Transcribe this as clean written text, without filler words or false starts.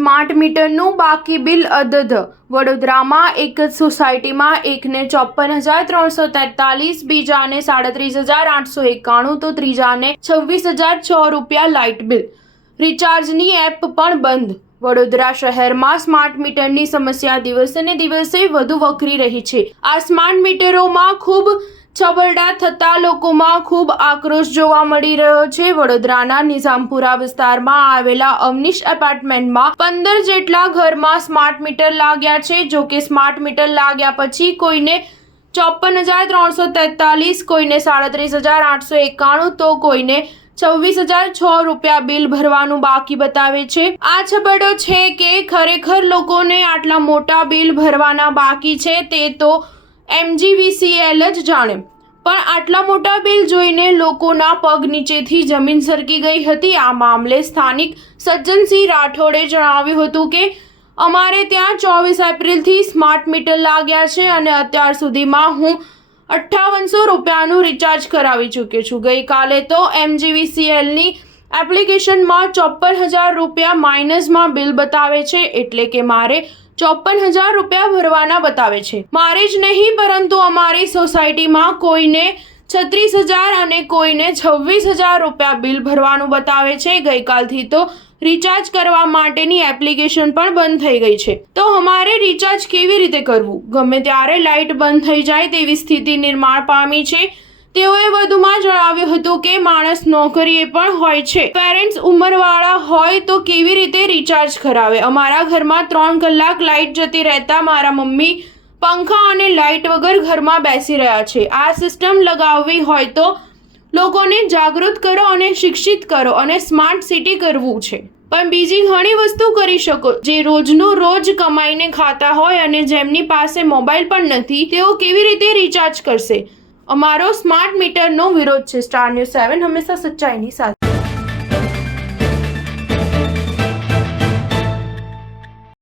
Smart મીટરનું બાકી bill અદધ. વડોદરામાં એક જ સોસાયટીમાં એકને 54,343, બીજાને 37,891 તો ત્રીજાને 26,006 રૂપિયા લાઇટ બિલ. રિચાર્જની એપ પણ બંધ. વડોદરા શહેરમાં સ્માર્ટ મીટરની સમસ્યા દિવસે ને દિવસે વધુ વકરી રહી છે. આ સ્માર્ટ મીટરોમાં ખૂબ છબરડા થતા લોકોમાં ખૂબ આક્રોશ જોવા મળી રહ્યો છે. વડોદરાના નિઝામપુરા વિસ્તારમાં આવેલા અવનીશ એપાર્ટમેન્ટમાં 15 જેટલા ઘરમાં સ્માર્ટ મીટર લાગ્યા છે. જો કે સ્માર્ટ મીટર લાગ્યા પછી કોઈને 54,343, કોઈને 37,891 તો કોઈને 26,006 રૂપિયા બિલ ભરવાનું બાકી બતાવે છે. આ છબરડો છે કે ખરેખર લોકોને આટલા મોટા બિલ ભરવાના બાકી છે તે તો MGVCL જ જાણે. પણ આટલા મોટા બિલ જોઈને લોકોના પગ નીચેથી જમીન સરકી ગઈ હતી. આ મામલે સ્થાનિક સજ્જનસિંહ રાઠોડે જણાવ્યું હતું કે અમારે ત્યાં 24 એપ્રિલથી સ્માર્ટ મીટર લાગ્યા છે અને અત્યાર સુધીમાં હું 5800 રૂપિયાનું રિચાર્જ કરાવી ચૂક્યો છું. ગઈકાલે તો MGVCLની એપ્લિકેશનમાં 54,000 રૂપિયા માઇનસમાં બિલ બતાવે છે. એટલે કે મારે 54,000 રૂપિયા ભરવાના બતાવે છે. મારે જ નહીં પરંતુ અમારી સોસાયટીમાં કોઈને 36,000 અને કોઈને 26,000 રૂપિયા બિલ ભરવાનું બતાવે છે. ગઈકાલથી તો રિચાર્જ કરવા માટેની એપ્લિકેશન પણ બંધ થઈ ગઈ છે. તો અમારે રિચાર્જ કેવી રીતે કરવું? ગમે ત્યારે લાઇટ બંધ થઈ જાય તેવી સ્થિતિ નિર્માણ પામી છે. તેઓએ વધુમાં જણાવ્યું હતું કે માણસ નોકરીએ પણ હોય છે. પેરેન્ટ્સ ઉંમરવાળા હોય તો કેવી રીતે રિચાર્જ કરાવે? અમારા ઘરમાં 3 કલાક લાઇટ જતી રહેતા મારા મમ્મી પંખા અને લાઇટ વગર ઘરમાં બેસી રહ્યા છે. આ સિસ્ટમ લગાવવી હોય તો લોકોને જાગૃત કરો અને શિક્ષિત કરો અને સ્માર્ટ સિટી કરવું છે. પણ બીજી ઘણી વસ્તુ કરી શકો જે રોજનું રોજ કમાઈને ખાતા હોય અને જેમની પાસે મોબાઈલ પણ નથી તેઓ કેવી રીતે રિચાર્જ કરશે? અમારો સ્માર્ટ મીટરનો વિરોધ છે. સ્ટાર ન્યૂઝ 7 હંમેશા સચ્ચાઈની સાથે.